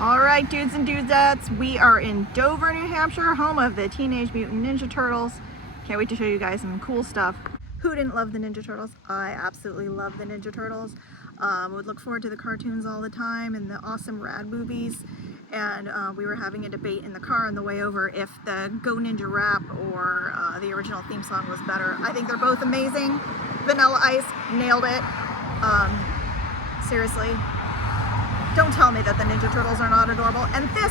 Alright, dudes and dudettes, we are in Dover, New Hampshire, home of the Teenage Mutant Ninja Turtles. Can't wait to show you guys some cool stuff. Who didn't love the Ninja Turtles? I absolutely love the Ninja Turtles. Would look forward to the cartoons all the time and the awesome rad movies. And we were having a debate in the car on the way over if the Go Ninja Rap or the original theme song was better. I think they're both amazing. Vanilla Ice nailed it. Seriously. Don't tell me that the Ninja Turtles are not adorable. And this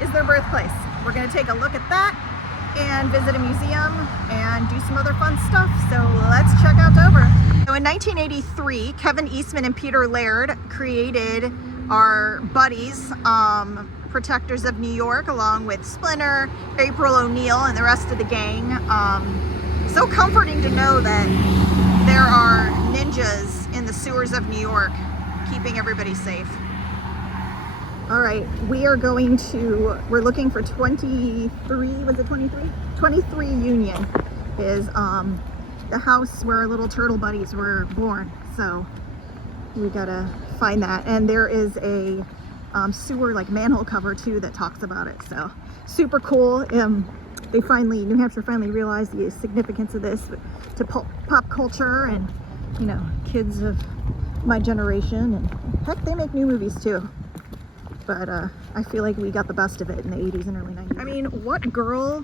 is their birthplace. We're going to take a look at that and visit a museum and do some other fun stuff. So let's check out Dover. So in 1983, Kevin Eastman and Peter Laird created our buddies, Protectors of New York, along with Splinter, April O'Neil, and the rest of the gang. So comforting to know that there are ninjas in the sewers of New York keeping everybody safe. All right, we're looking for 23, was it 23? 23 Union is the house where our little turtle buddies were born. So we gotta find that. And there is a sewer like manhole cover too that talks about it. So super cool. New Hampshire finally realized the significance of this to pop culture and, you know, kids of my generation. And heck, they make new movies too. But I feel like we got the best of it in the 80s and early 90s. I mean, what girl,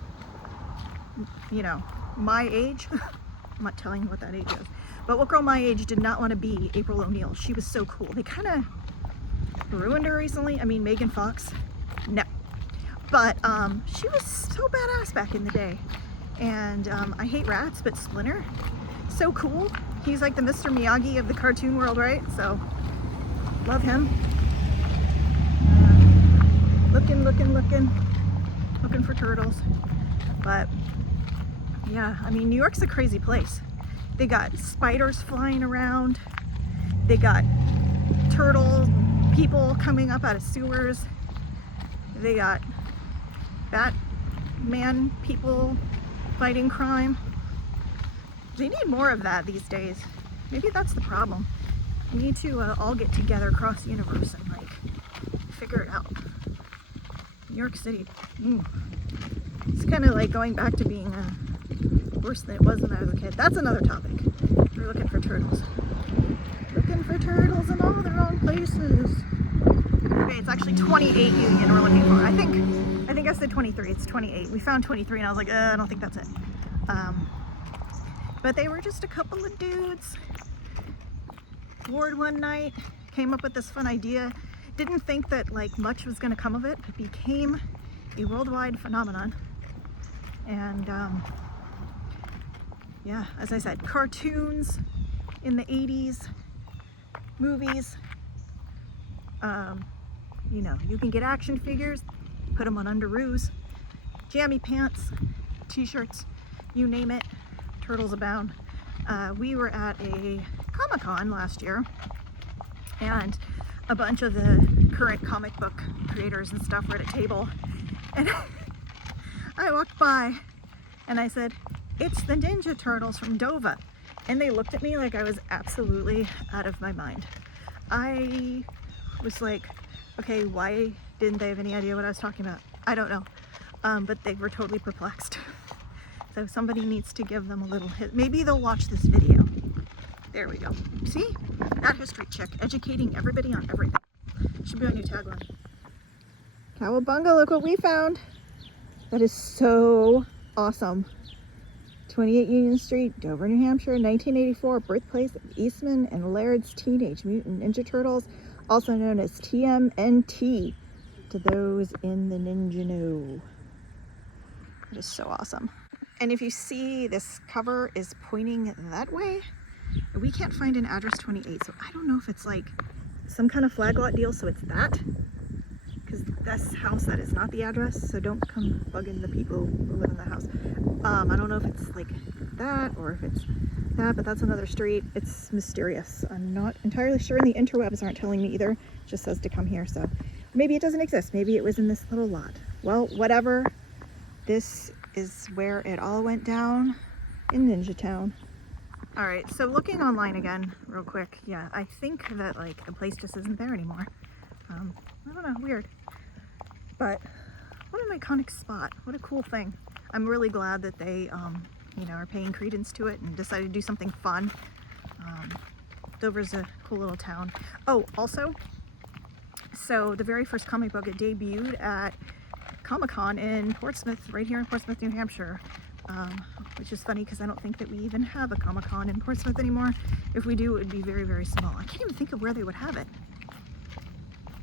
you know, my age, I'm not telling you what that age is, but what girl my age did not want to be April O'Neil? She was so cool. They kind of ruined her recently. I mean, Megan Fox, no. But she was so badass back in the day. And I hate rats, but Splinter, so cool. He's like the Mr. Miyagi of the cartoon world, right? So, love him. Looking for turtles. But yeah, I mean, New York's a crazy place. They got spiders flying around. They got turtles, people coming up out of sewers. They got Batman people fighting crime. They need more of that these days. Maybe that's the problem. We need to all get together across the universe and like figure it out. New York City. It's kind of like going back to being worse than it was when I was a kid. That's another topic. We're looking for turtles. Looking for turtles in all the wrong places. Okay, it's actually 28 Union we're looking for. I think I said 23. It's 28. We found 23 and I was like, I don't think that's it. But they were just a couple of dudes. Bored one night, came up with this fun idea. Didn't think that like much was going to come of it. It became a worldwide phenomenon. And yeah, as I said, cartoons in the 80s, movies, you know, you can get action figures, put them on underoos, jammy pants, t-shirts, you name it, turtles abound. We were at a Comic-Con last year, and a bunch of the current comic book creators and stuff were at a table, and I walked by and I said, "It's the Ninja Turtles from Dover," and they looked at me like I was absolutely out of my mind. I was like, okay, why didn't they have any idea what I was talking about? I don't know, but they were totally perplexed. So somebody needs to give them a little hit. Maybe they'll watch this video. There we go. See? That history chick, educating everybody on everything. Should be our new tagline. Cowabunga, look what we found. That is so awesome. 28 Union Street, Dover, New Hampshire, 1984, birthplace of Eastman and Laird's Teenage Mutant Ninja Turtles, also known as TMNT, to those in the ninja know. It is so awesome. And if you see, this cover is pointing that way. We can't find an address 28, so I don't know if it's like some kind of flag lot deal, so it's that. Because this house, that is not the address, so don't come bugging the people who live in the house. I don't know if it's like that or if it's that, but that's another street. It's mysterious. I'm not entirely sure, and the interwebs aren't telling me either. It just says to come here, so maybe it doesn't exist. Maybe it was in this little lot. Well, whatever. This is where it all went down in Ninja Town. All right, so looking online again real quick, yeah, I think that like the place just isn't there anymore. I don't know, weird. But what an iconic spot. What a cool thing. I'm really glad that they, you know, are paying credence to it and decided to do something fun. Dover's a cool little town. Oh, also, so the very first comic book, it debuted at Comic-Con in Portsmouth, right here in Portsmouth, New Hampshire, which is funny because I don't think that we even have a Comic-Con in Portsmouth anymore. If we do, it would be very, very small. I can't even think of where they would have it.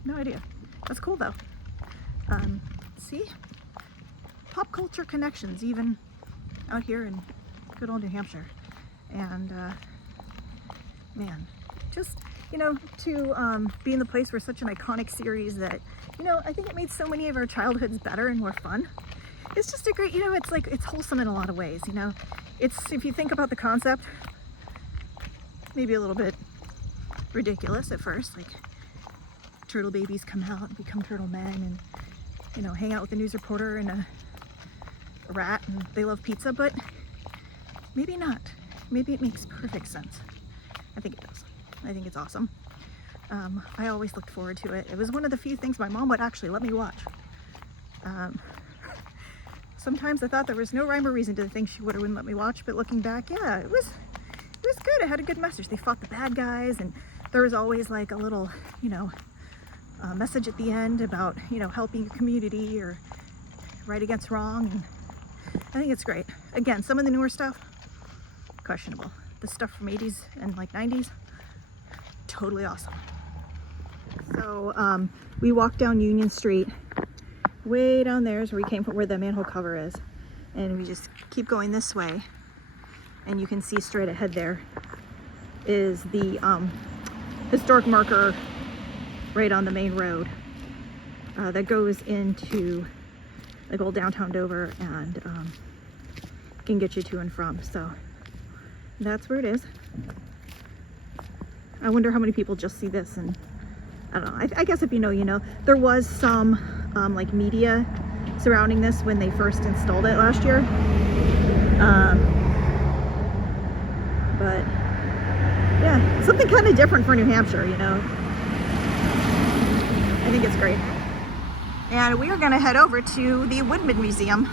No idea. That's cool though. See? Pop culture connections, even out here in good old New Hampshire. And man, just, you know, to be in the place where such an iconic series that, you know, I think it made so many of our childhoods better and more fun. It's just a great, you know, it's like, it's wholesome in a lot of ways, you know. It's, if you think about the concept, maybe a little bit ridiculous at first, like turtle babies come out and become turtle men and, you know, hang out with a news reporter and a rat and they love pizza, but maybe not. Maybe it makes perfect sense. I think it does. I think it's awesome. I always looked forward to it. It was one of the few things my mom would actually let me watch. Sometimes I thought there was no rhyme or reason to the things she would or wouldn't let me watch, but looking back, yeah, it was good. It had a good message. They fought the bad guys, and there was always like a little, you know, message at the end about, you know, helping your community or right against wrong. And I think it's great. Again, some of the newer stuff, questionable. The stuff from 80s and like 90s, totally awesome. So we walked down Union Street. Way down there is where we came from, where the manhole cover is. And we just keep going this way. And you can see straight ahead there is the historic marker right on the main road that goes into like old downtown Dover and can get you to and from. So that's where it is. I wonder how many people just see this, and I don't know. I guess if you know, you know. There was some like media surrounding this when they first installed it last year. But yeah, something kind of different for New Hampshire, you know. I think it's great. And we are going to head over to the Woodman Museum.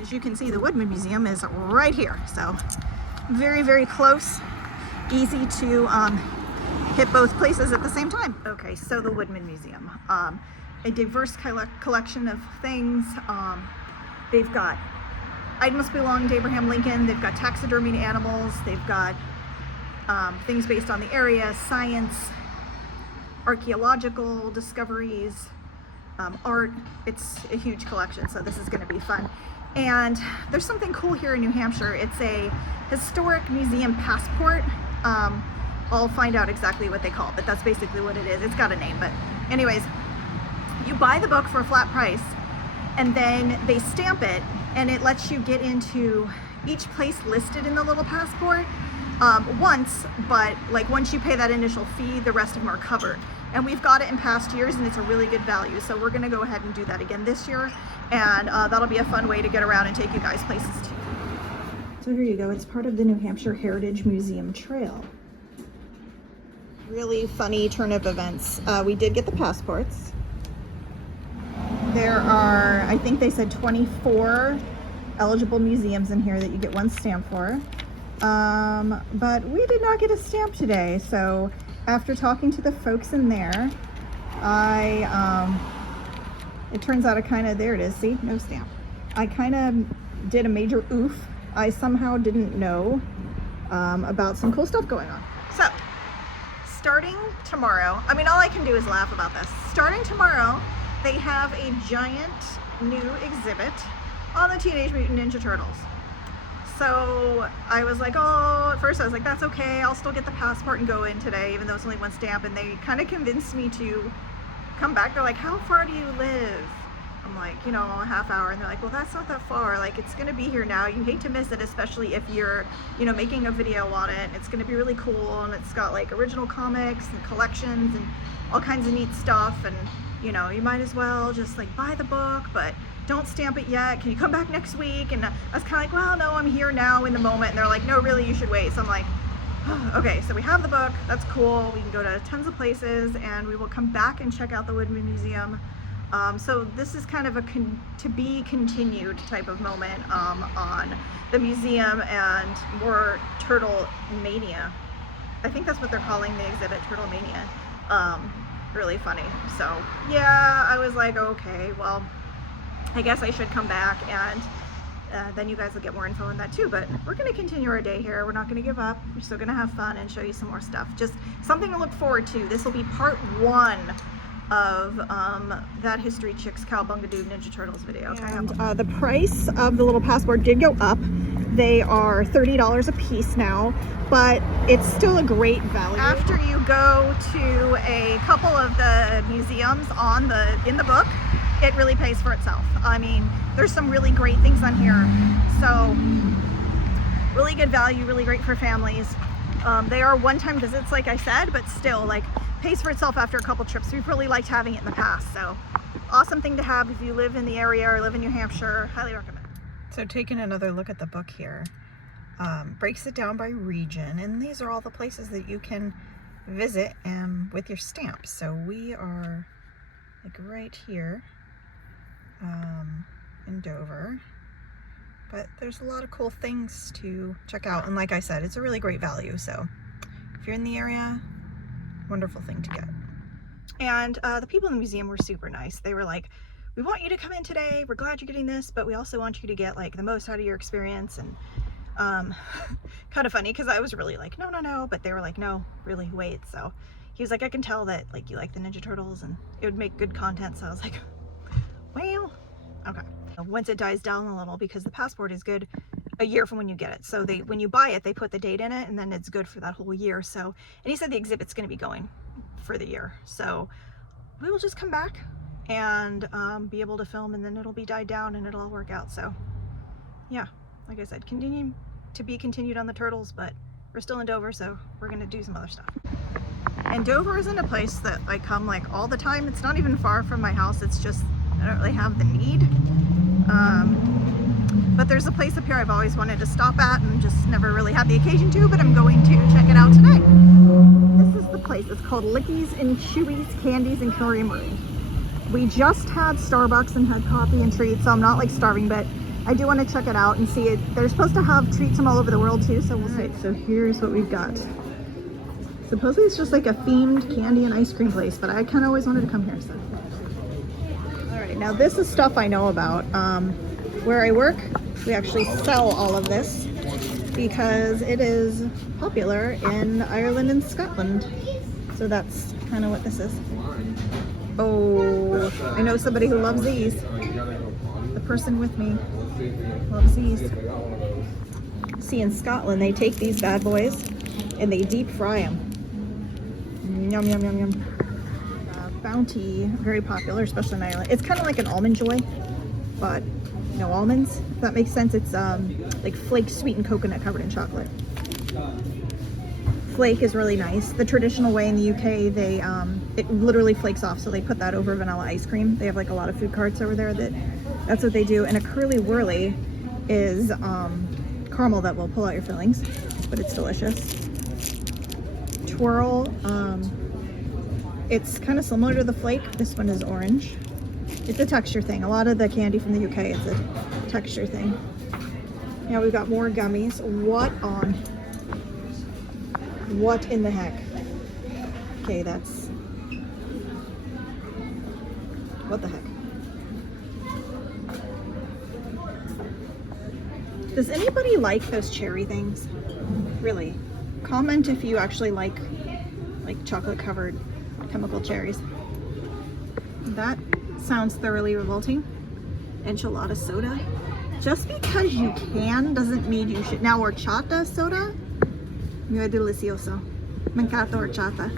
As you can see, the Woodman Museum is right here. So very, very close. Easy to hit both places at the same time. Okay, so the Woodman Museum. A diverse collection of things. They've got items belonging to Abraham Lincoln. They've got taxidermied animals. They've got things based on the area, science, archaeological discoveries, art. It's a huge collection, so this is going to be fun. And there's something cool here in New Hampshire. It's a historic museum passport. I'll find out exactly what they call it, but that's basically what it is. It's got a name, but anyways, you buy the book for a flat price and then they stamp it and it lets you get into each place listed in the little passport once, but like once you pay that initial fee, the rest of them are covered. And we've got it in past years and it's a really good value. So we're gonna go ahead and do that again this year. And that'll be a fun way to get around and take you guys places too. So here you go, it's part of the New Hampshire Heritage Museum Trail. Really funny turn of events. We did get the passports. There are, I think they said 24 eligible museums in here that you get one stamp for. But we did not get a stamp today. So after talking to the folks in there, it turns out there it is, see, no stamp. I kind of did a major oof. I somehow didn't know about some cool stuff going on. So, starting tomorrow, I mean, all I can do is laugh about this. Starting tomorrow, they have a giant new exhibit on the Teenage Mutant Ninja Turtles. So I was like, oh, at first I was like, that's okay, I'll still get the passport and go in today, even though it's only one stamp. And they kind of convinced me to come back. They're like, how far do you live? I'm like, you know, a half hour. And they're like, well, that's not that far. Like, it's going to be here now. You hate to miss it, especially if you're, you know, making a video on it. It's going to be really cool. And it's got like original comics and collections and all kinds of neat stuff. And, you know, you might as well just like buy the book, but don't stamp it yet. Can you come back next week? And I was kind of like, well, no, I'm here now in the moment. And they're like, no, really, you should wait. So I'm like, oh, okay, so we have the book. That's cool. We can go to tons of places and we will come back and check out the Woodman Museum So this is kind of a to be continued type of moment on the museum and more turtle mania. I think that's what they're calling the exhibit, Turtle Mania. Really funny. So yeah, I was like, okay, well, I guess I should come back, and then you guys will get more info on that too. But we're going to continue our day here. We're not going to give up. We're still going to have fun and show you some more stuff. Just something to look forward to. This will be part 1 of that History Chicks Cowabunga Doo Ninja Turtles video. And the price of the little passport did go up. They are $30 a piece now, but it's still a great value. After you go to a couple of the museums in the book, it really pays for itself. I mean, there's some really great things on here. So really good value, really great for families. They are one-time visits, like I said, but still, like, pays for itself after a couple trips. We've really liked having it in the past. So awesome thing to have if you live in the area or live in New Hampshire. Highly recommend. So taking another look at the book here, breaks it down by region, and these are all the places that you can visit with your stamps. So we are like right here in Dover, but there's a lot of cool things to check out, and like I said, it's a really great value. So if you're in the area, wonderful thing to get. And the people in the museum were super nice. They were like, we want you to come in today, we're glad you're getting this, but we also want you to get like the most out of your experience. And kind of funny because I was really like, no, but they were like, no, really, wait. So he was like, I can tell that like you like the Ninja Turtles and it would make good content. So I was like, well, okay. Once it dies down a little, because the passport is good a year from when you get it. So when you buy it, they put the date in it, and then it's good for that whole year. So, and he said the exhibit's going to be going for the year. So we will just come back and be able to film, and then it'll be died down and it'll all work out. So yeah, like I said, continue to be continued on the turtles, but we're still in Dover, so we're going to do some other stuff. And Dover isn't a place that I come like all the time. It's not even far from my house. It's just, I don't really have the need. But there's a place up here I've always wanted to stop at and just never really had the occasion to, but I'm going to check it out today. This is the place. It's called Lickies and Chewies Candies and Creamery. We just had Starbucks and had coffee and treats, so I'm not like starving, but I do want to check it out and see it. They're supposed to have treats from all over the world too, so we'll see. So here's what we've got. Supposedly it's just like a themed candy and ice cream place, but I kind of always wanted to come here, so. All right, now this is stuff I know about. Where I work, we actually sell all of this because it is popular in Ireland and Scotland. So that's kind of what this is. Oh, I know somebody who loves these. The person with me loves these. See, in Scotland, they take these bad boys and they deep fry them. Yum, yum, yum, yum. Bounty, very popular, especially in Ireland. It's kind of like an Almond Joy, but no almonds, if that makes sense. It's like flake sweetened coconut covered in chocolate. Flake is really nice. The traditional way in the UK, they it literally flakes off, so they put that over vanilla ice cream. They have like a lot of food carts over there that's what they do. And a curly whirly is caramel that will pull out your fillings, but it's delicious. Twirl, it's kind of similar to the flake. This one is orange. It's a texture thing. A lot of the candy from the UK is a texture thing. Now we've got more gummies. What in the heck? Okay, that's, what the heck? Does anybody like those cherry things? Really? Comment if you actually like chocolate covered chemical cherries. That sounds thoroughly revolting. Enchilada soda. Just because you can doesn't mean you should. Now horchata soda, muy delicioso. Me encanta horchata.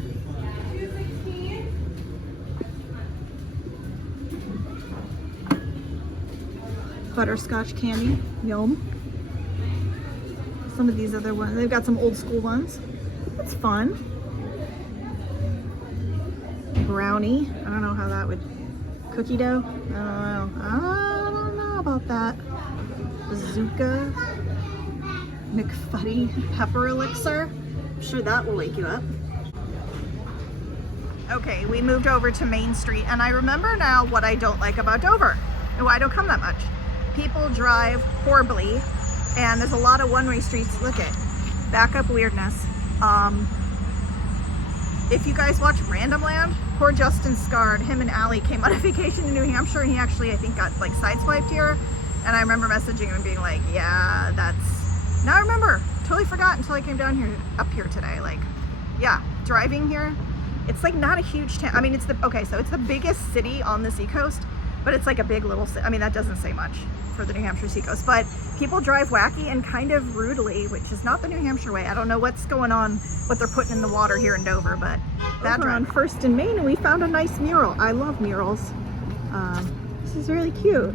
Butterscotch candy, yum. Some of these other ones, they've got some old school ones. That's fun. Brownie, I don't know how that would. Cookie dough, I don't know about that. Bazooka, McFuddy pepper elixir. I'm sure that will wake you up. Okay, we moved over to Main Street, and I remember now what I don't like about Dover and why I don't come that much. People drive horribly, and there's a lot of one-way streets. Look at backup weirdness. If you guys watch Random Land, poor Justin Scard, him and Allie came on a vacation to New Hampshire, and he actually, I think, got like sideswiped here. And I remember messaging him and being like, yeah, that's, now I remember, totally forgot until I came down here, up here today. Like, yeah, driving here, it's like not a huge town. I mean, it's the, okay, so it's the biggest city on the seacoast, but it's like a big little city. I mean, that doesn't say much for the New Hampshire seacoast, but people drive wacky and kind of rudely, which is not the New Hampshire way. I don't know what's going on, what they're putting in the water here in Dover, but that on First and Main, and we found a nice mural. I love murals. This is really cute.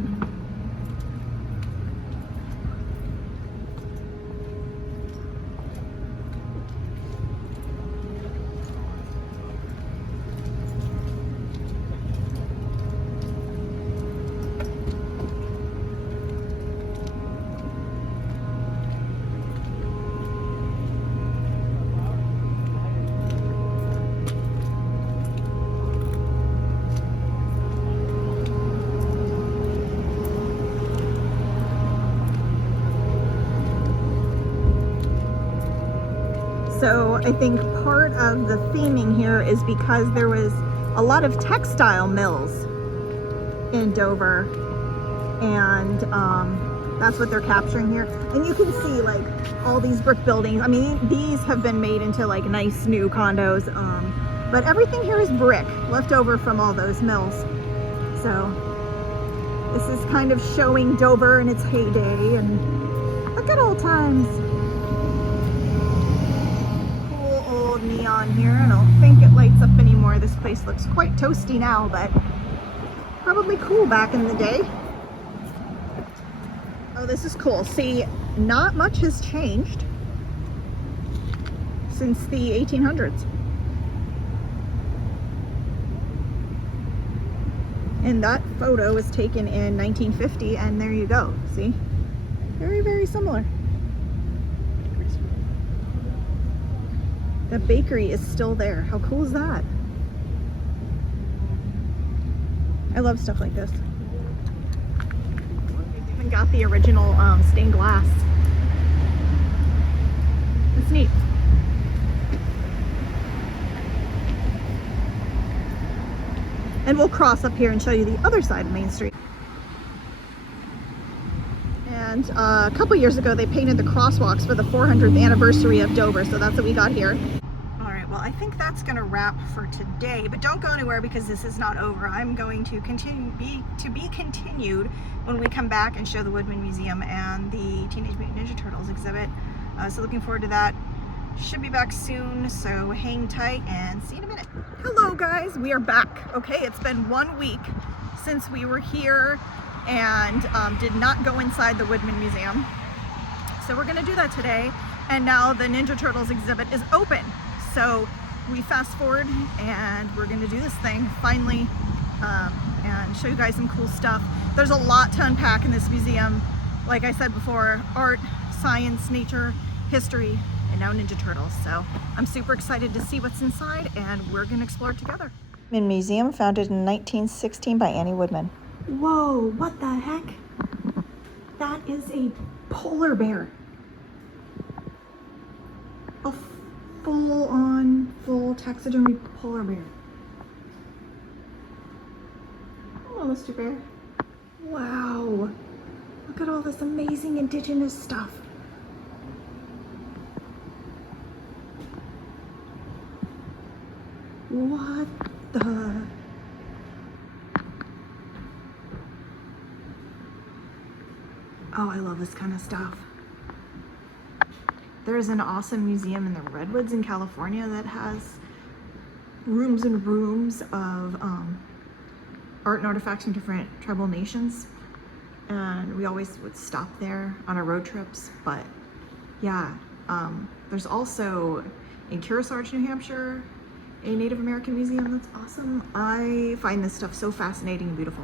So I think part of the theming here is because there was a lot of textile mills in Dover, and that's what they're capturing here. And you can see like all these brick buildings. I mean, these have been made into like nice new condos, but everything here is brick left over from all those mills. So this is kind of showing Dover in its heyday and the good old times. Neon here. I don't think it lights up anymore. This place looks quite toasty now, but probably cool back in the day. Oh, this is cool. See, not much has changed since the 1800s. And that photo was taken in 1950, and there you go. See? Very, very similar. The bakery is still there. How cool is that? I love stuff like this. We've even got the original stained glass. It's neat. And we'll cross up here and show you the other side of Main Street. And a couple years ago, they painted the crosswalks for the 400th anniversary of Dover, so that's what we got here. All right, well, I think that's gonna wrap for today, but don't go anywhere because this is not over. I'm going to be continued when we come back and show the Woodman Museum and the Teenage Mutant Ninja Turtles exhibit. So looking forward to that. Should be back soon, so hang tight and see you in a minute. Hello guys, we are back. Okay, it's been 1 week since we were here and did not go inside the Woodman Museum. So we're gonna do that today. And now the Ninja Turtles exhibit is open. So we fast forward and we're gonna do this thing finally and show you guys some cool stuff. There's a lot to unpack in this museum. Like I said before, art, science, nature, history, and now Ninja Turtles. So I'm super excited to see what's inside and we're gonna explore it together. Woodman Museum, founded in 1916 by Annie Woodman. Whoa, what the heck? That is a polar bear. A full taxidermy polar bear. Hello, Mr. Bear. Wow. Look at all this amazing indigenous stuff. What the? Oh, I love this kind of stuff. There's an awesome museum in the Redwoods in California that has rooms and rooms of art and artifacts from different tribal nations. And we always would stop there on our road trips. But yeah, there's also in Kearsarge, New Hampshire, a Native American museum that's awesome. I find this stuff so fascinating and beautiful.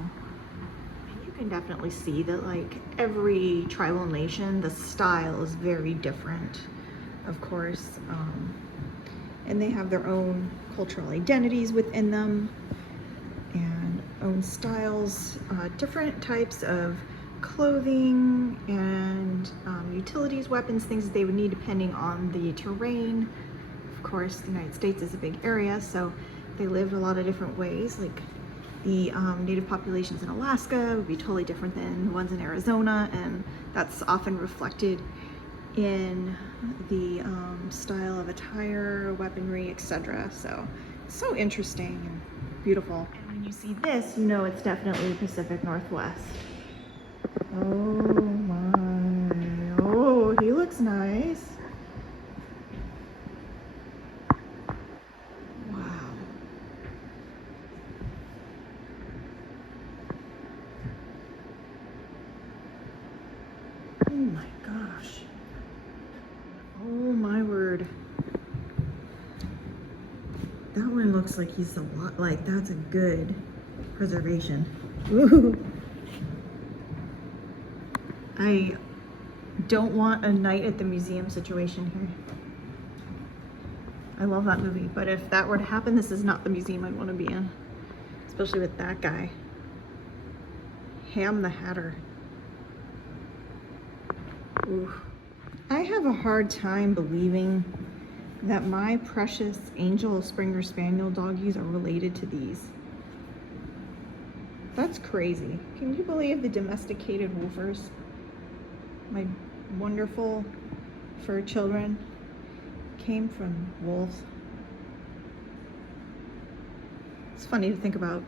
You can definitely see that like every tribal nation, the style is very different, of course, and they have their own cultural identities within them and own styles, different types of clothing and utilities, weapons, things that they would need depending on the terrain. Of course, the United States is a big area, so they lived a lot of different ways. Like the native populations in Alaska would be totally different than the ones in Arizona, and that's often reflected in the style of attire, weaponry, etc. So it's so interesting and beautiful. And when you see this, you know it's definitely Pacific Northwest. Oh my, oh, he looks nice. Wow. Oh my gosh. Oh my word. That one looks like he's a lot, like that's a good preservation. Ooh. I don't want a night at the museum situation here. I love that movie, but if that were to happen, this is not the museum I'd want to be in. Especially with that guy. Ham the Hatter. Ooh. I have a hard time believing that my precious Angel Springer Spaniel doggies are related to these. That's crazy. Can you believe the domesticated woofers? My wonderful fur children came from wolves. It's funny to think about.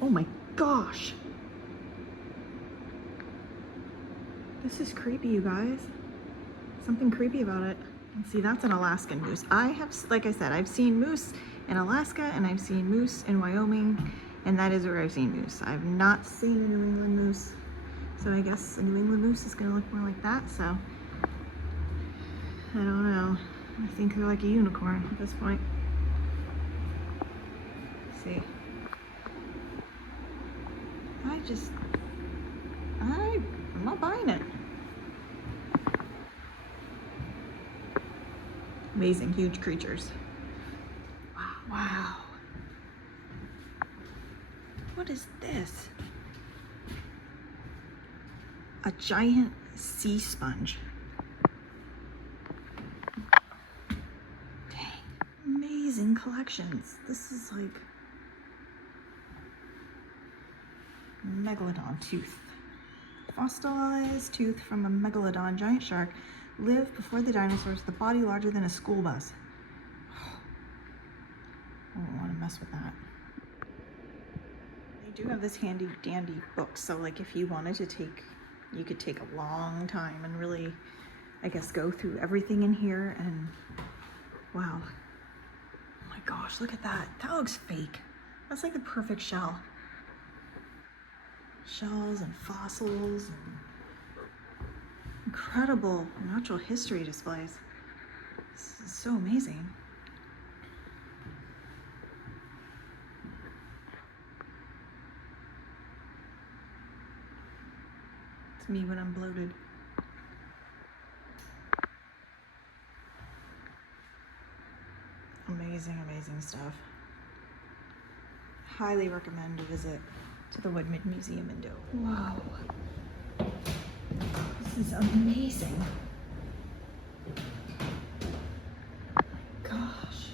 Oh my gosh. This is creepy, you guys. Something creepy about it. And see, that's an Alaskan moose. I have, like I said, I've seen moose in Alaska and I've seen moose in Wyoming, and that is where I've seen moose. I've not seen a New England moose. So I guess a New England moose is gonna look more like that, so I don't know. I think they're like a unicorn at this point. Let's see. I'm not buying it. Amazing, huge creatures. Wow, wow. What is this? A giant sea sponge. Dang, amazing collections. This is like megalodon tooth. Fossilized tooth from a megalodon giant shark lived before the dinosaurs, the body larger than a school bus. I don't want to mess with that. They do have this handy dandy book, so like if you wanted to take, you could take a long time and really, I guess, go through everything in here. And wow, oh my gosh, look at that. That looks fake. That's like the perfect shell. Shells and fossils and incredible natural history displays. This is so amazing. It's me when I'm bloated. Amazing, amazing stuff. Highly recommend a visit to the Woodman Museum in Dover. Wow. This is amazing. Oh my gosh.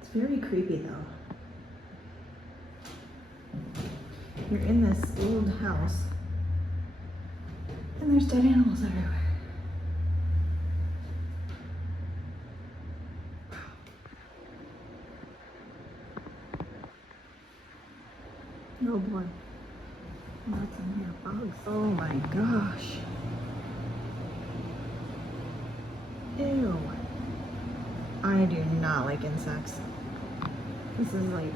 It's very creepy though. You're in this old house and there's dead animals everywhere. Oh boy. What's in here? Bugs. Oh my gosh. Ew. I do not like insects. This is like...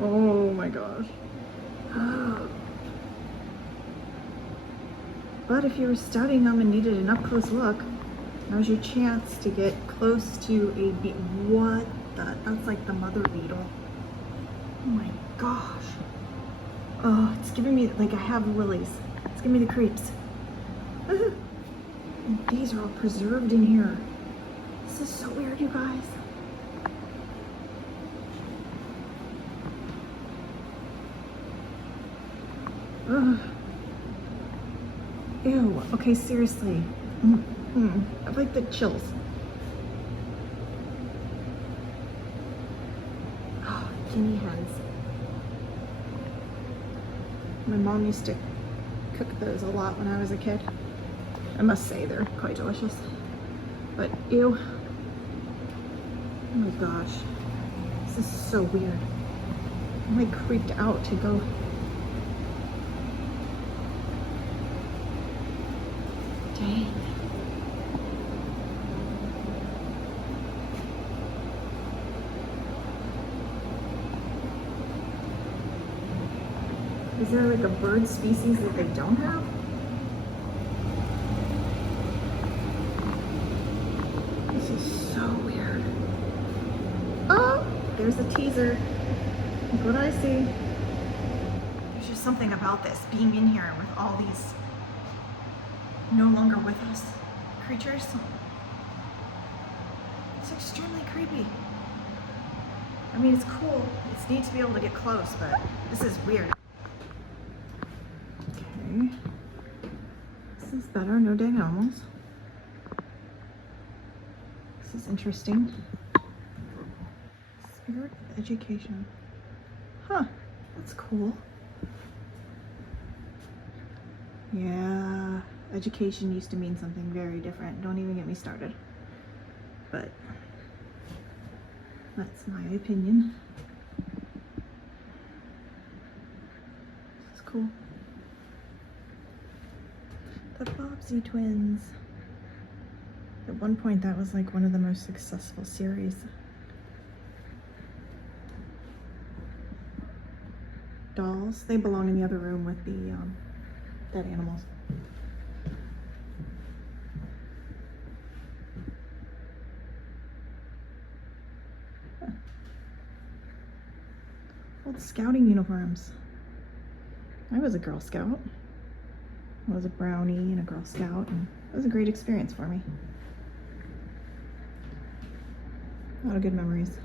oh my gosh. But if you were studying them and needed an up-close look, now's your chance to get close to a beetle. What the? That's like the mother beetle. Oh my gosh. Oh, it's giving me, like I have willies. It's giving me the creeps. And these are all preserved in here. This is so weird, you guys. Ugh. Ew, okay, seriously. I have like the chills. Oh, guinea hens. My mom used to cook those a lot when I was a kid. I must say they're quite delicious. But ew. Oh my gosh. This is so weird. I'm like creeped out to go. Dang. Is there like a bird species that they don't have? This is so weird. Oh, there's a teaser. Look what I see. There's just something about this, being in here with all these no longer with us creatures. It's extremely creepy. I mean, it's cool. It's neat to be able to get close, but this is weird. Okay. This is better. No dang animals. This is interesting. Spirit of education. Huh. That's cool. Yeah. Education used to mean something very different. Don't even get me started. But that's my opinion. This is cool. The Bobbsey twins. At one point, that was like one of the most successful series. Dolls. They belong in the other room with the dead animals. Old scouting uniforms. I was a Girl Scout. I was a brownie and a Girl Scout, and it was a great experience for me. A lot of good memories.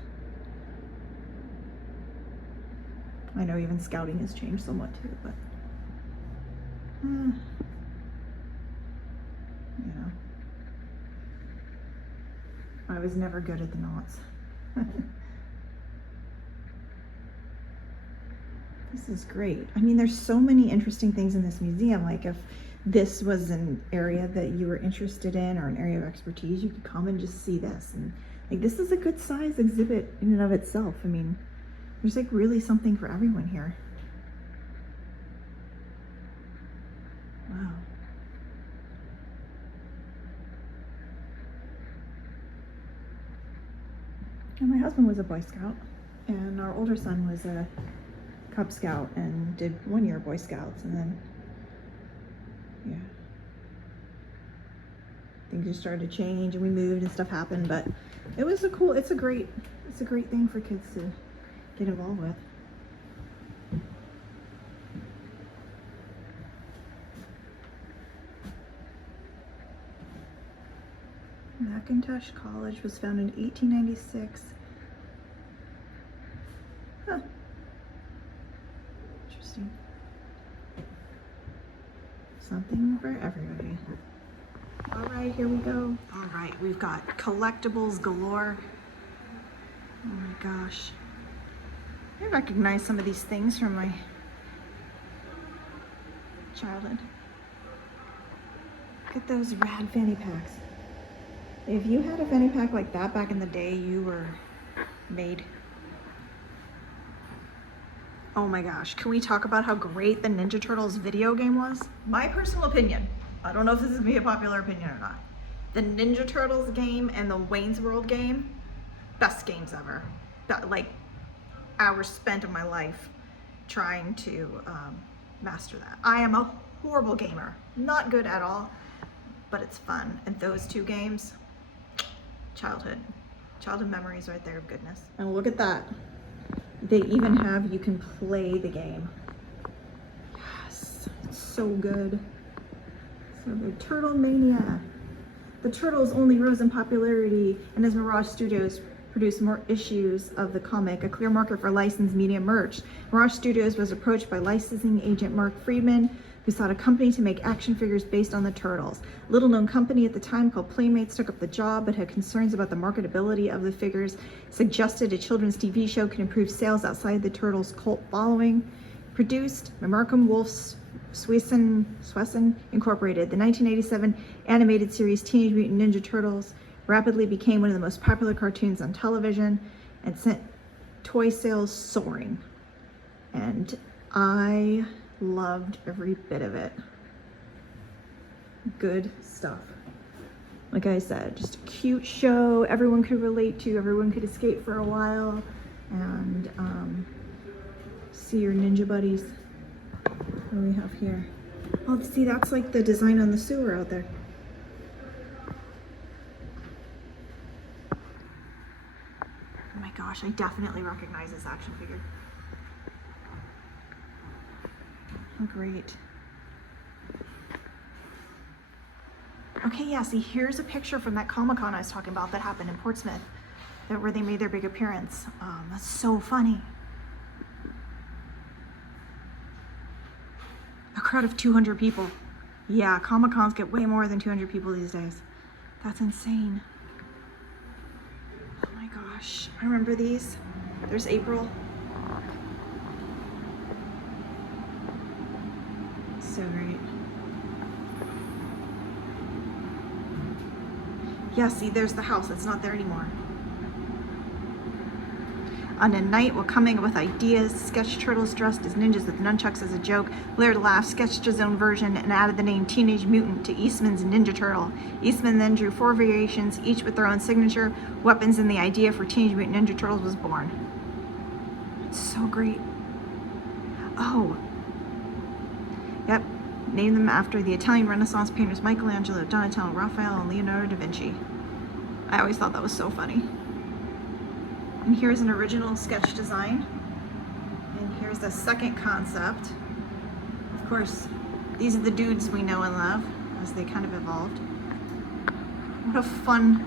I know even scouting has changed somewhat too, but you know, I was never good at the knots. This is great. I mean, there's so many interesting things in this museum. Like if this was an area that you were interested in or an area of expertise, you could come and just see this. And like, this is a good size exhibit in and of itself. I mean, there's like really something for everyone here. Wow. And my husband was a Boy Scout, and our older son was a Cub Scout and did 1 year Boy Scouts, and then yeah, things just started to change and we moved and stuff happened, but it was it's a great thing for kids to get involved with. Macintosh College was founded in 1896. Huh. Interesting. Something for everybody. All right, here we go. All right, we've got collectibles galore. Oh my gosh. I recognize some of these things from my childhood. Look at those rad fanny packs. If you had a fanny pack like that back in the day, you were made. Oh my gosh, can we talk about how great the Ninja Turtles video game was? My personal opinion, I don't know if this is gonna be a popular opinion or not. The Ninja Turtles game and the Wayne's World game, best games ever. Like hours spent of my life trying to master that. I am a horrible gamer, not good at all, but it's fun. And those two games, childhood memories right there of goodness. And look at that. They even have, you can play the game. so good. So good. Turtle Mania. The Turtles only rose in popularity, and as Mirage Studios produced more issues of the comic, a clear market for licensed media emerged. Mirage Studios was approached by licensing agent Mark Friedman, who sought a company to make action figures based on the Turtles. A little-known company at the time called Playmates took up the job, but had concerns about the marketability of the figures, suggested a children's TV show could improve sales outside the Turtles' cult following. Produced by Markham Wolf Swesson Incorporated, the 1987 animated series Teenage Mutant Ninja Turtles rapidly became one of the most popular cartoons on television and sent toy sales soaring. And I loved every bit of it. Good stuff. Like I said, just a cute show everyone could relate to, everyone could escape for a while and see your ninja buddies. What do we have here? Oh, see, that's like the design on the sewer out there. Oh my gosh, I definitely recognize this action figure. Oh, great. Okay, yeah, see, here's a picture from that Comic-Con I was talking about that happened in Portsmouth, where they made their big appearance. That's so funny. A crowd of 200 people. Yeah, Comic-Cons get way more than 200 people these days. That's insane. Oh my gosh, I remember these. There's April. So great. Yeah, see, there's the house. It's not there anymore. On a night while coming up with ideas, sketched turtles dressed as ninjas with nunchucks as a joke. Laird laughed, sketched his own version, and added the name Teenage Mutant to Eastman's Ninja Turtle. Eastman then drew 4 variations, each with their own signature weapons, and the idea for Teenage Mutant Ninja Turtles was born. It's so great. Oh. Yep. Named them after the Italian Renaissance painters Michelangelo, Donatello, Raphael, and Leonardo da Vinci. I always thought that was so funny. And here's an original sketch design. And here's the second concept. Of course, these are the dudes we know and love as they kind of evolved. What a fun,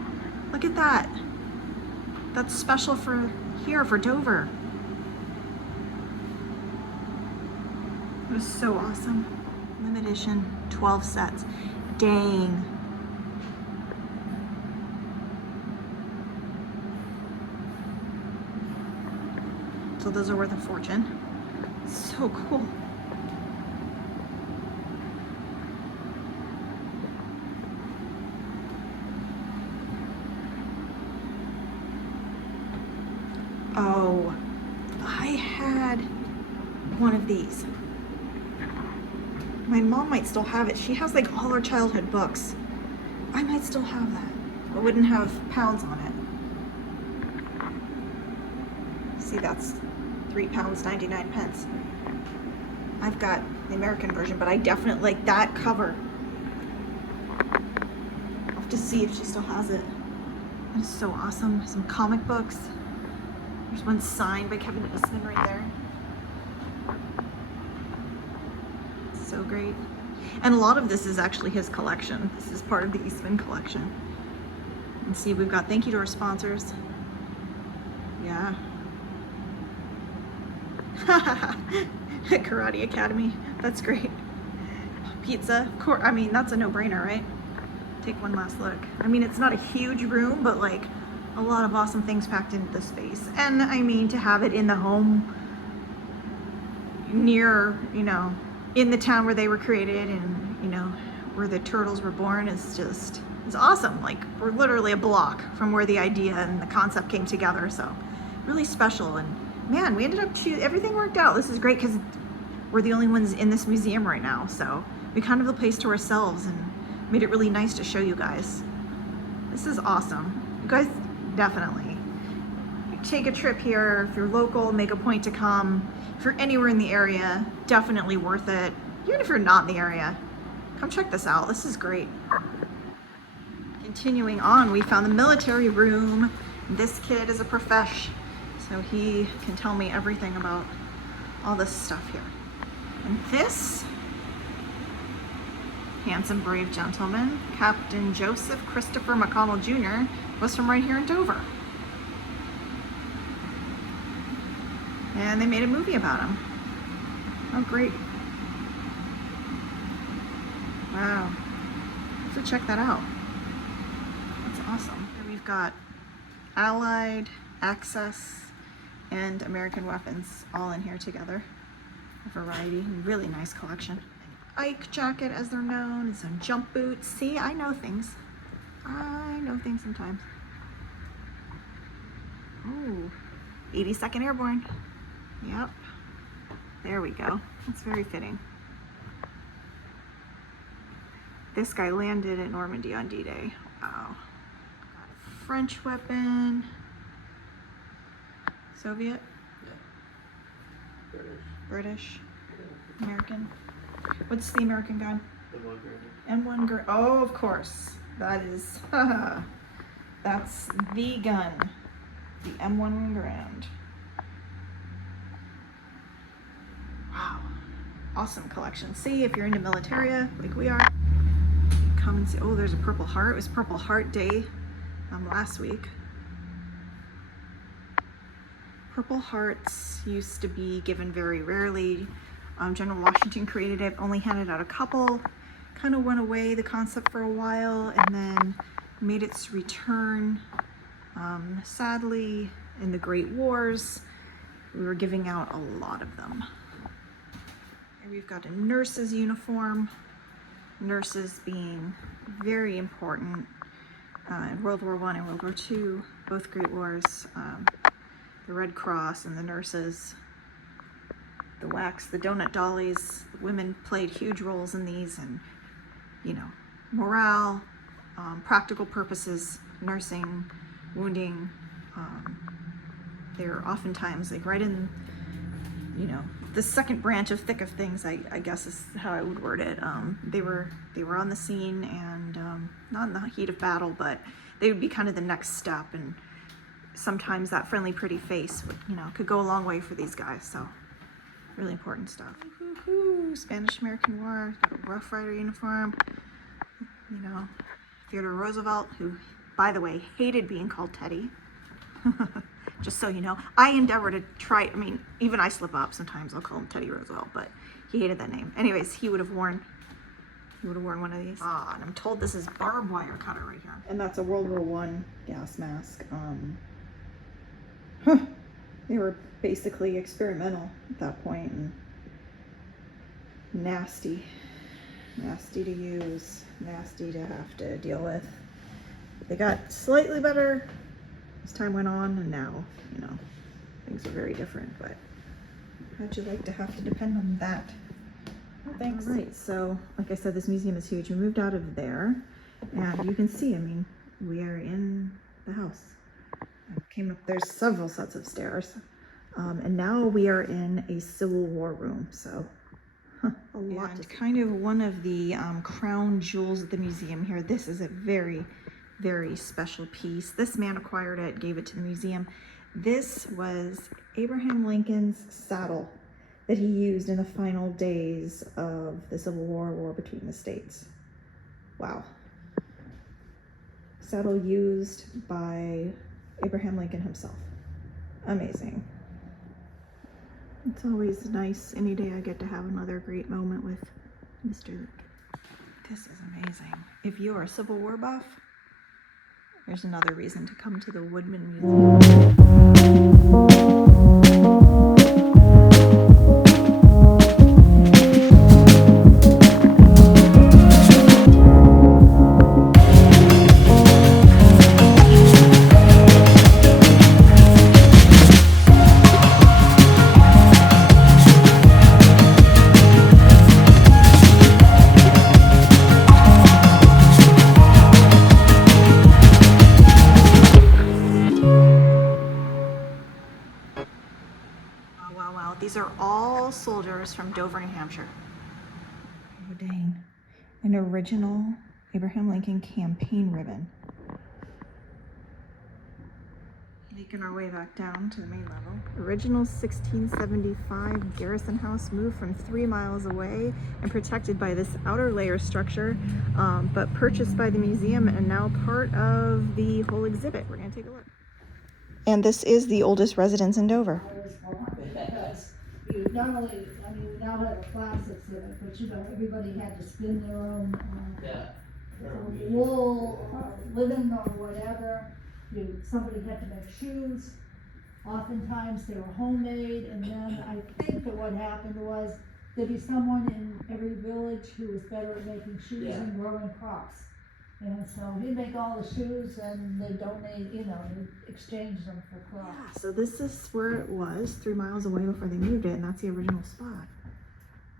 look at that. That's special for here, for Dover. It was so awesome. Limited edition, 12 sets. Dang. So those are worth a fortune. So cool. Oh, I had one of these. My mom might still have it. She has like all our childhood books. I might still have that. It wouldn't have pounds on it. See, that's £3.99. I've got the American version, but I definitely like that cover. I'll have to see if she still has it. That is so awesome. Some comic books. There's one signed by Kevin Eastman right there. So great. And a lot of this is actually his collection. This is part of the Eastman collection. And see, we've got thank you to our sponsors. Yeah. Karate Academy. That's great. Pizza. Of course, I mean, that's a no-brainer, right? Take one last look. I mean, it's not a huge room, but like a lot of awesome things packed into the space. And I mean, to have it in the home near, you know, in the town where they were created and, you know, where the turtles were born is just, it's awesome. Like, we're literally a block from where the idea and the concept came together. So really special. And man, we ended up everything worked out. This is great because we're the only ones in this museum right now. So we kind of have the place to ourselves and made it really nice to show you guys. This is awesome. You guys definitely take a trip here. If you're local, make a point to come. If you're anywhere in the area, definitely worth it. Even if you're not in the area, come check this out. This is great. Continuing on, we found the military room. This kid is a profesh, so he can tell me everything about all this stuff here. And this handsome, brave gentleman, Captain Joseph Christopher McConnell Jr., was from right here in Dover. And they made a movie about him. Oh, great. Wow. So check that out. That's awesome. Here we've got Allied, Axis, and American weapons all in here together. A variety, really nice collection. An Ike jacket, as they're known, and some jump boots. See, I know things. I know things sometimes. Ooh, 82nd Airborne. Yep. There we go. That's very fitting. This guy landed at Normandy on D-Day. Wow. Got a French weapon. Soviet? Yeah. British? American? What's the American gun? M1 M1 Garand. Oh, of course. That is, that's the gun. The M1 Garand. Wow. Awesome collection. See, if you're into militaria, like we are, come and see. Oh, there's a Purple Heart. It was Purple Heart Day last week. Purple Hearts used to be given very rarely. General Washington created it, only handed out a couple, kind of went away, the concept, for a while, and then made its return. Sadly, in the Great Wars, we were giving out a lot of them. Here we've got a nurse's uniform. Nurses being very important in World War I and World War II, both Great Wars. The Red Cross and the nurses, the wax, the donut dollies. The women played huge roles in these, and you know, morale, practical purposes, nursing, wounding. They're oftentimes like right in, you know, the second branch of thick of things, I guess is how I would word it. They were on the scene, and not in the heat of battle, but they would be kind of the next step, and sometimes that friendly, pretty face would, you know, could go a long way for these guys. So really important stuff. Spanish-American War, got a Rough Rider uniform. You know, Theodore Roosevelt, who, by the way, hated being called Teddy. Just so you know, I endeavor to try. I mean, even I slip up sometimes. I'll call him Teddy Roosevelt, but he hated that name. Anyways, he would have worn one of these. Ah, and I'm told this is barbed wire cutter right here. And that's a World War I gas mask. They were basically experimental at that point, and nasty to use, nasty to have to deal with. They got slightly better as time went on, and now, you know, things are very different, but how'd you like to have to depend on that? Well, thanks. All right, so like I said, this museum is huge. We moved out of there, and you can see, I mean, we are in the house. Came up, there's several sets of stairs, and now we are in a Civil War room, so a lot. And kind of one of the crown jewels of the museum here. This is a very, very special piece. This man acquired it, gave it to the museum. This was Abraham Lincoln's saddle that he used in the final days of the Civil War between the states. Wow. Saddle used by Abraham Lincoln himself. Amazing. It's always nice any day I get to have another great moment with Mr. Lincoln. This is amazing. If you're a Civil War buff, there's another reason to come to the Woodman Museum. Wow, these are all soldiers from Dover, New Hampshire. Oh dang. An original Abraham Lincoln campaign ribbon. Making our way back down to the main level. Original 1675 garrison house moved from 3 miles away and protected by this outer layer structure, but purchased by the museum and now part of the whole exhibit. We're gonna take a look. And this is the oldest residence in Dover. Because you not only, I mean, we now have a classics in it, but you know, everybody had to spin their own, wool, linen or whatever. Somebody had to make shoes. Oftentimes they were homemade, and then I think that what happened was there'd be someone in every village who was better at making shoes and growing crops. And so he'd make all the shoes and they'd donate, you know, they'd exchange them for crops. Yeah, so this is where it was 3 miles away before they moved it, and that's the original spot.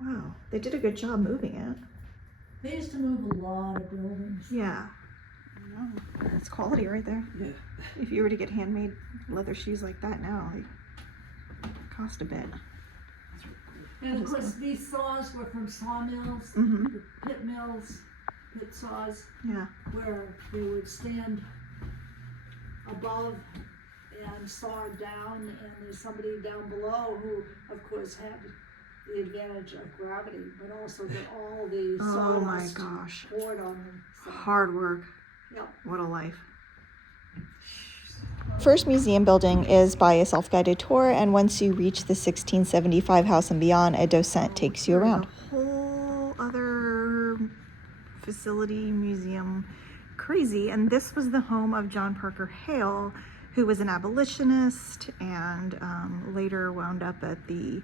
Wow, they did a good job moving it. They used to move a lot of buildings. Yeah. I know. That's quality right there. Yeah. If you were to get handmade leather shoes like that now, they cost a bit. And of course, these saws were from sawmills, Mm-hmm. the pit mills, pit saws, Yeah. where they would stand above and saw down, and there's somebody down below who, of course, had the advantage of gravity, but also that all the Oh my sawdust gosh. poured on them. So, Hard work. yeah. What a life. First museum building is by a self-guided tour, and once you reach the 1675 house and beyond, a docent takes you around. A whole other facility, museum, crazy. And this was the home of John Parker Hale, who was an abolitionist and later wound up at the,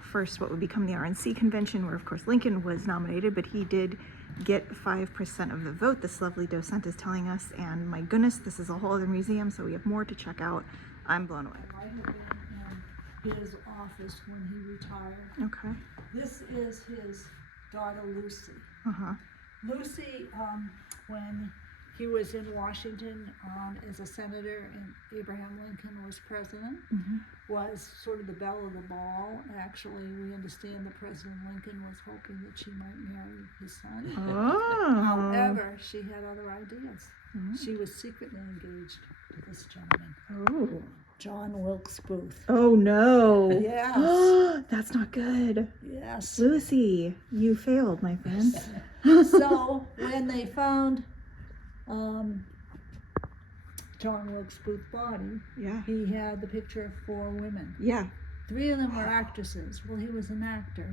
first what would become the RNC convention, where of course Lincoln was nominated, but he did get 5% of the vote, this lovely docent is telling us, and my goodness, this is a whole other museum, so we have more to check out. I'm blown away. I have been in his office when he retired. Okay. This is his daughter Lucy. Uh-huh. Lucy, when he was in Washington as a senator and Abraham Lincoln was president, was sort of the belle of the ball. Actually, we understand that President Lincoln was hoping that she might marry his son. Oh. However, she had other ideas. She was secretly engaged to this gentleman, Oh. John Wilkes Booth. Oh no. Yes. That's not good. Yes. Lucy, you failed, my friend. So when they found John Wilkes Booth's body, Yeah. he had the picture of 4 women. Yeah. 3 of them were actresses. Well, he was an actor,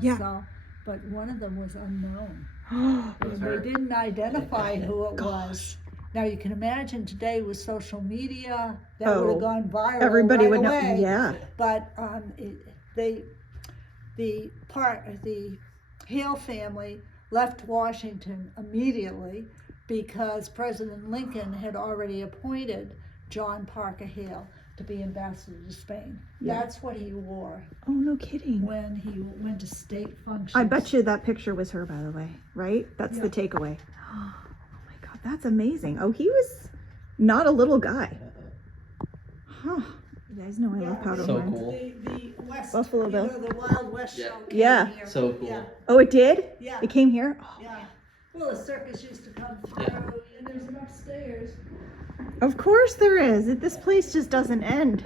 Yeah. so, but one of them was unknown. Was And her. they didn't identify who it was. Now you can imagine today with social media, that would Oh, have gone viral Everybody right would know. away. Yeah. But the Hale family left Washington immediately because President Lincoln had already appointed John Parker Hale to be ambassador to Spain. Yeah. That's what he wore Oh, no kidding. when he went to state functions. I bet you that picture was her, by the way, right? That's the Yeah. takeaway. Oh my God, that's amazing. Oh, he was not a little guy. Huh. You guys know I love powder So horns. cool. The West, Buffalo Bill. the Wild West Yeah. show came Yeah. here. So cool. Yeah. Oh, it did? Yeah. It came here? Oh, Yeah. Well, the circus used to come through, and there's an upstairs. of course there is. This place just doesn't end.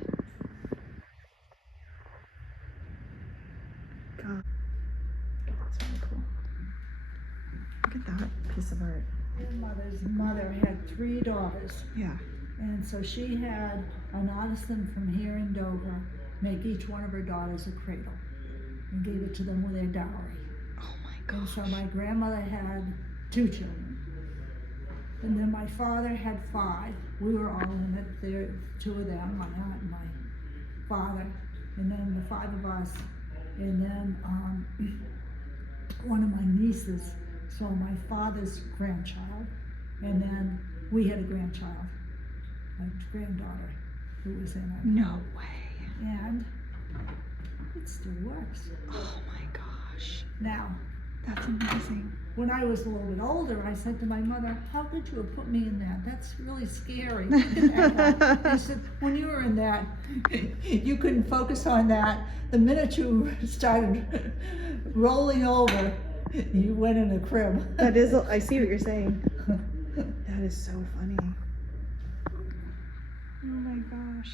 God. That's really cool. Look at that piece of art. Your mother's mother had 3 daughters, Yeah. and so she had an artisan from here in Dover make each one of her daughters a cradle and gave it to them with their dowry. Oh my And gosh. so my grandmother had 2 children. And then my father had 5. We were all in it. There, 2 of them, my aunt and my father, and then the 5 of us. And then one of my nieces, so my father's grandchild. And then we had a grandchild, a granddaughter, who was in it. No way. And it still works. Oh my gosh. Now, That's amazing. when I was a little bit older, I said to my mother, how could you have put me in that? That's really scary. I said, when you were in that, you couldn't focus on that. The minute you started rolling over, you went in a crib. That is, I see what you're saying. That is so funny. Oh my gosh.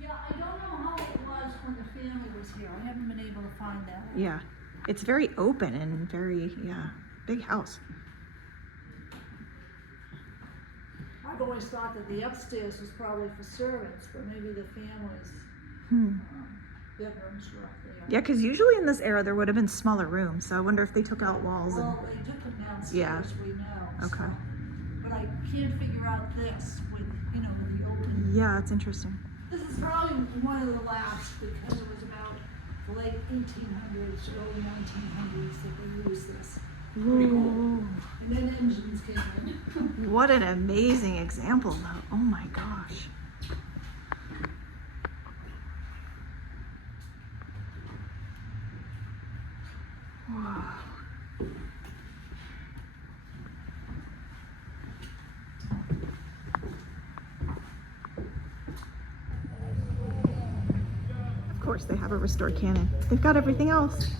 Yeah, I don't know how it was when the family was here. I haven't been able to find that. Yeah. It's very open and very, yeah, big house. I've always thought that the upstairs was probably for servants, but maybe the family's bedrooms were up there. Yeah, because usually in this era there would have been smaller rooms, so I wonder if they took out walls. Well, they took them downstairs, Yeah. we know. Okay. So. But I can't figure out this with, you know, with the open. Yeah, it's interesting. This is probably one of the last because it was about the late 1800s, early 1900s that they used this. Pretty cool. Ooh. And then engines came in. What an amazing example, though. Oh my gosh. Wow. Of course, they have a restored cannon. They've got everything else.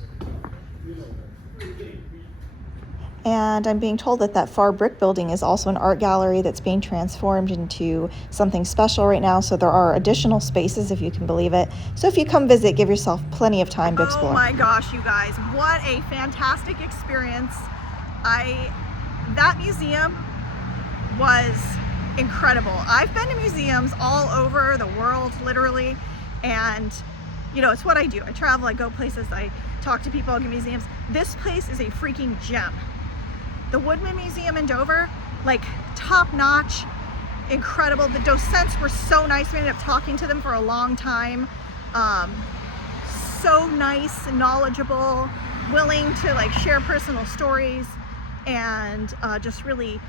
And I'm being told that that far brick building is also an art gallery that's being transformed into something special right now. So there are additional spaces, if you can believe it. So if you come visit, give yourself plenty of time to explore. Oh my gosh, you guys, what a fantastic experience. That museum was incredible. I've been to museums all over the world, literally, and you know, it's what I do. I travel, I go places, I talk to people, I go to museums. This place is a freaking gem. The Woodman Museum in Dover, like top notch, incredible. The docents were so nice. We ended up talking to them for a long time. So nice, knowledgeable, willing to like share personal stories and just really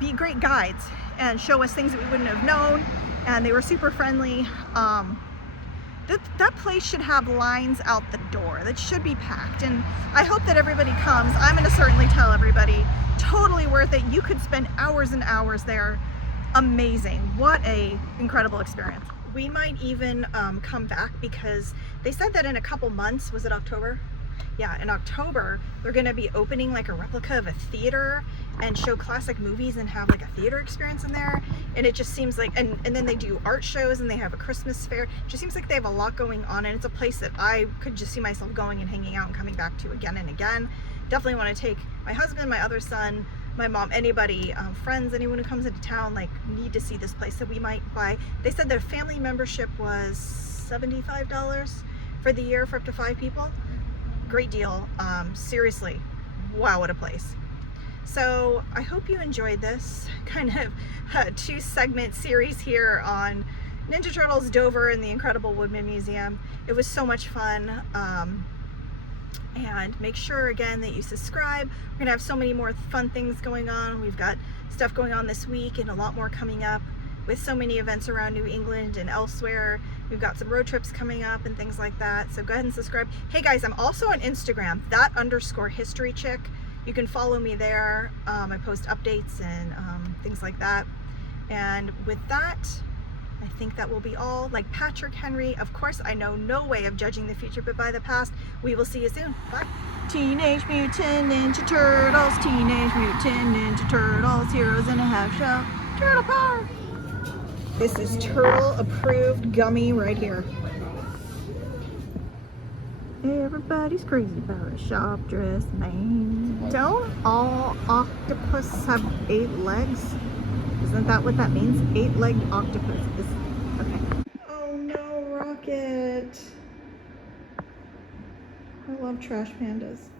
be great guides and show us things that we wouldn't have known. And they were super friendly. That place should have lines out the door. That should be packed, and I hope that everybody comes. I'm going to certainly tell everybody. Totally worth it. You could spend hours and hours there. Amazing. What a incredible experience. We might even come back because they said that in a couple months, was it October? Yeah, in October, they're going to be opening like a replica of a theater and show classic movies and have like a theater experience in there. And it just seems like, and then they do art shows and they have a Christmas fair. It just seems like they have a lot going on, and it's a place that I could just see myself going and hanging out and coming back to again and again. Definitely want to take my husband, my other son, my mom, anybody, friends, anyone who comes into town, like need to see this place. So we might buy, they said their family membership was $75 for the year for up to 5 people. Great deal. Seriously, wow, what a place. So I hope you enjoyed this kind of 2-segment series here on Ninja Turtles Dover and the incredible Woodman Museum. It was so much fun. And make sure again that you subscribe. We're gonna have so many more fun things going on. We've got stuff going on this week and a lot more coming up with so many events around New England and elsewhere. We've got some road trips coming up and things like that. So go ahead and subscribe. Hey guys, I'm also on Instagram, _history chick. You can follow me there. I post updates and things like that. And with that, I think that will be all. Like Patrick Henry, of course, I know no way of judging the future, but by the past. We will see you soon. Bye. Teenage Mutant Ninja Turtles, Teenage Mutant Ninja Turtles, heroes in a half shell, turtle power. This is turtle approved gummy right here. Everybody's crazy about a shop dress man. Don't all octopus have 8 legs? Isn't that what that means? 8-legged octopus. Okay. Oh no, Rocket. I love trash pandas.